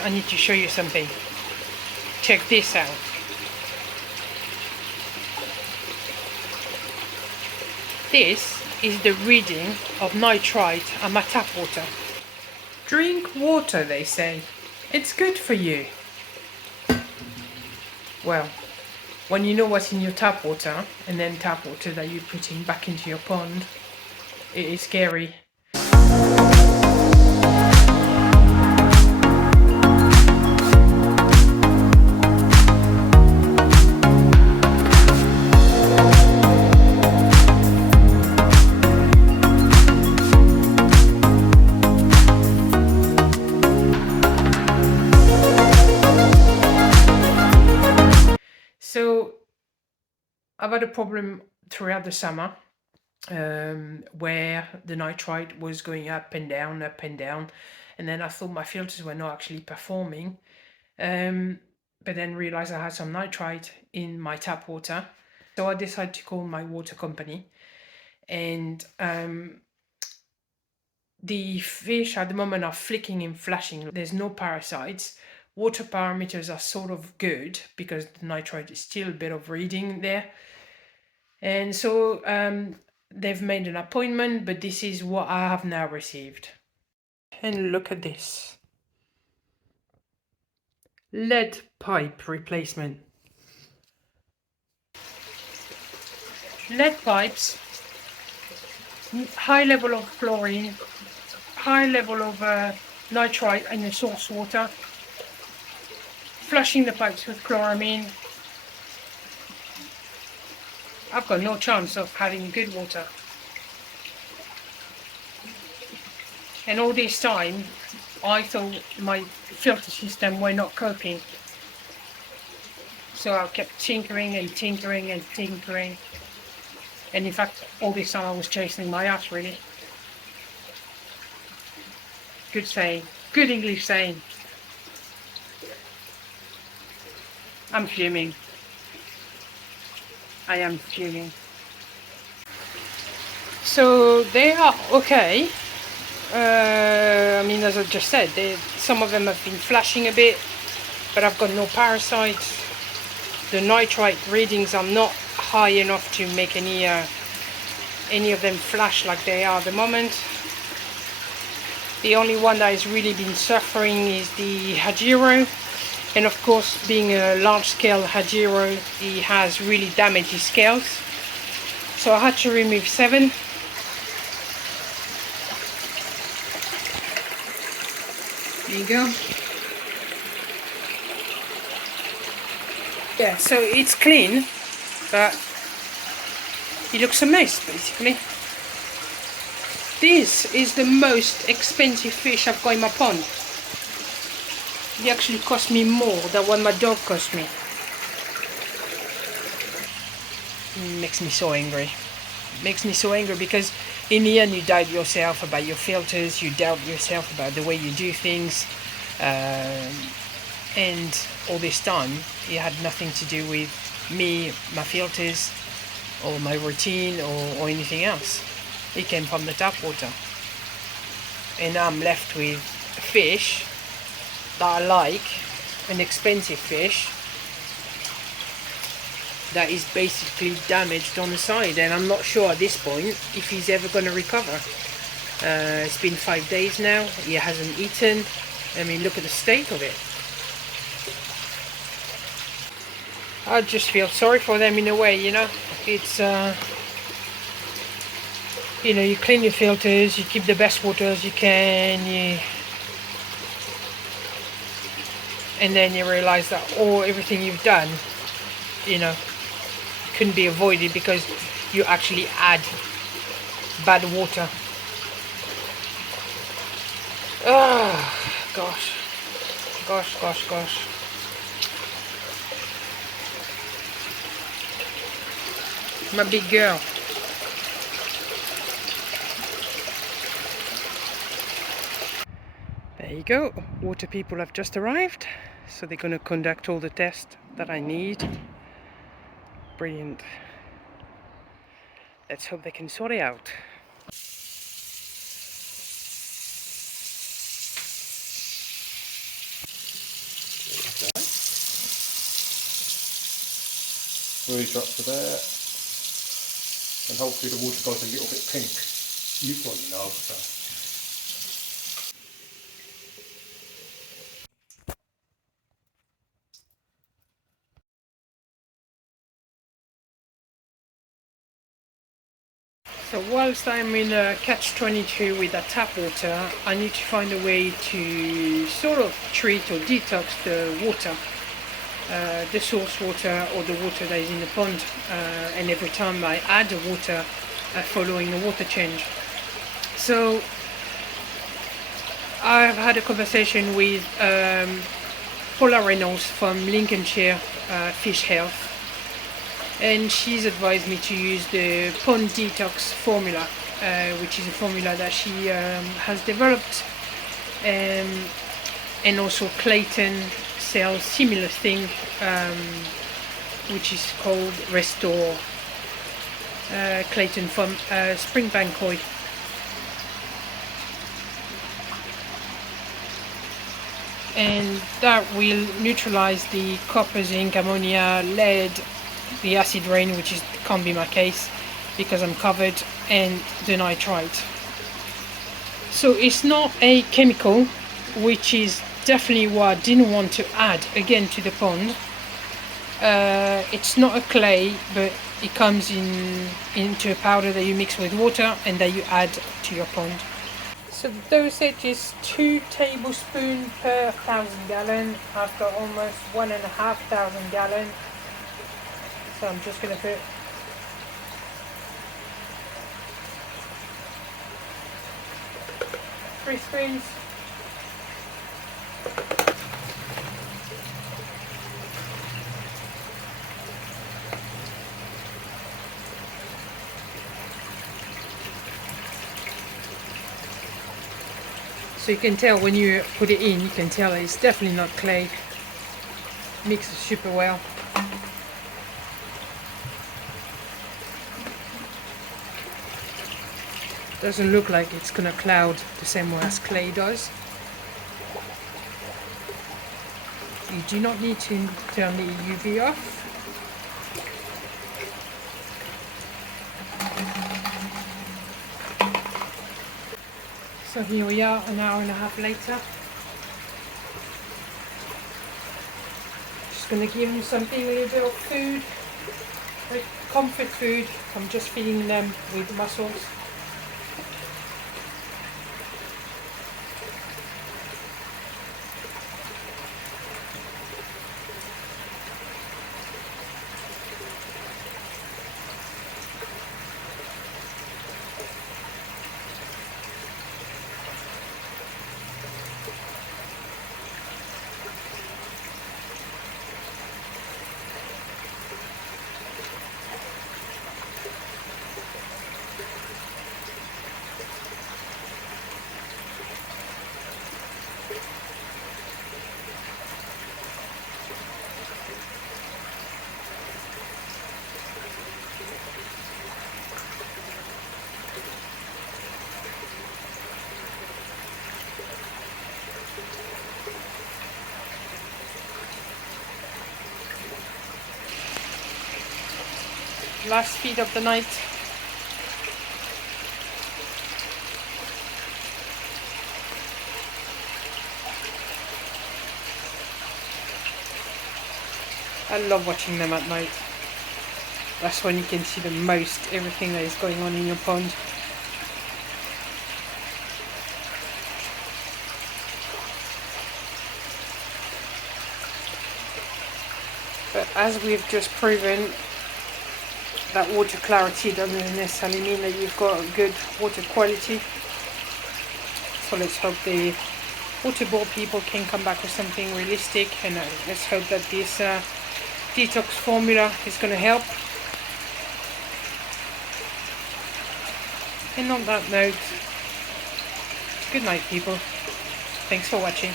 I need to show you something. Check this out. This is the reading of nitrite on my tap water. Drink water, they say. It's good for you. Well, when you know what's in your tap water, and then tap water that you're putting back into your pond, it is scary. So I've had a problem throughout the summer where the nitrite was going up and down, and then I thought my filters were not actually performing, but then realized I had some nitrite in my tap water. So I decided to call my water company, and the fish at the moment are flicking and flashing. There's no parasites. Water parameters are sort of good because the nitrite is still a bit of reading there. And so they've made an appointment, but this is what I have now received. And look at this. Lead pipe replacement. Lead pipes, high level of chlorine, high level of nitrite in the source water, flushing the pipes with chloramine. I've got no chance of having good water. And all this time, I thought my filter system were not coping. So I kept tinkering and tinkering and tinkering. And in fact, all this time I was chasing my ass, really. Good saying. Good English saying. I'm fuming. I am fuming. So they are okay. I mean, as I just said, some of them have been flashing a bit, but I've got no parasites. The nitrite readings are not high enough to make any of them flash like they are at the moment. The only one that has really been suffering is the Hajiro, and of course, being a large-scale Hajiro, he has really damaged his scales. So I had to remove 7. There you go. Yeah, so it's clean, but he looks a mess, basically. This is the most expensive fish I've got in my pond. It actually cost me more than what my dog cost me. It makes me so angry. It makes me so angry because in the end you doubt yourself about your filters, you doubt yourself about the way you do things, and all this time it had nothing to do with me, my filters, or my routine, or anything else. It came from the tap water, and now I'm left with a fish that I like, an expensive fish that is basically damaged on the side, and I'm not sure at this point if he's ever going to recover. It's been 5 days now, he hasn't eaten. I mean, look at the state of it. I just feel sorry for them in a way, you know. It's you know, you clean your filters, you keep the best water as you can, and then you realize that everything you've done, you know, couldn't be avoided because you actually add bad water. Oh, gosh. My big girl. There you go. Water people have just arrived, so they're going to conduct all the tests that I need. Brilliant. Let's hope they can sort it out. 3 drops of there, and hopefully the water goes a little bit pink. You probably know. So whilst I'm in a catch-22 with that tap water, I need to find a way to sort of treat or detox the water, the source water or the water that is in the pond, and every time I add the water, following a water change. So I've had a conversation with Paula Reynolds from Lincolnshire Fish Health, and she's advised me to use the Pond Detox formula, which is a formula that she has developed, and also Clayton sells similar thing, which is called Restore. Clayton from Springbank Koi. And that will neutralize the copper, zinc, ammonia, lead, the acid rain, which can't be my case because I'm covered, and the nitrite. So it's not a chemical, which is definitely what I didn't want to add again to the pond. It's not a clay, but it comes into a powder that you mix with water and that you add to your pond. So the dosage is 2 tablespoons per 1,000 gallon. I've got almost 1,500 gallons. So I'm just going to put three spoons. So you can tell when you put it in, you can tell it's definitely not clay. Mixes super well. Doesn't look like it's gonna cloud the same way as clay does. You do not need to turn the UV off. So here we are, an hour and a half later. Just gonna give them something, a little bit of food, like comfort food. I'm just feeding them with mussels. Last feed of the night. I love watching them at night. That's when you can see the most everything that is going on in your pond. But as we've just proven, that water clarity doesn't necessarily mean that you've got a good water quality. So let's hope the water board people can come back with something realistic, and let's hope that this detox formula is going to help. And on that note, good night people. Thanks for watching.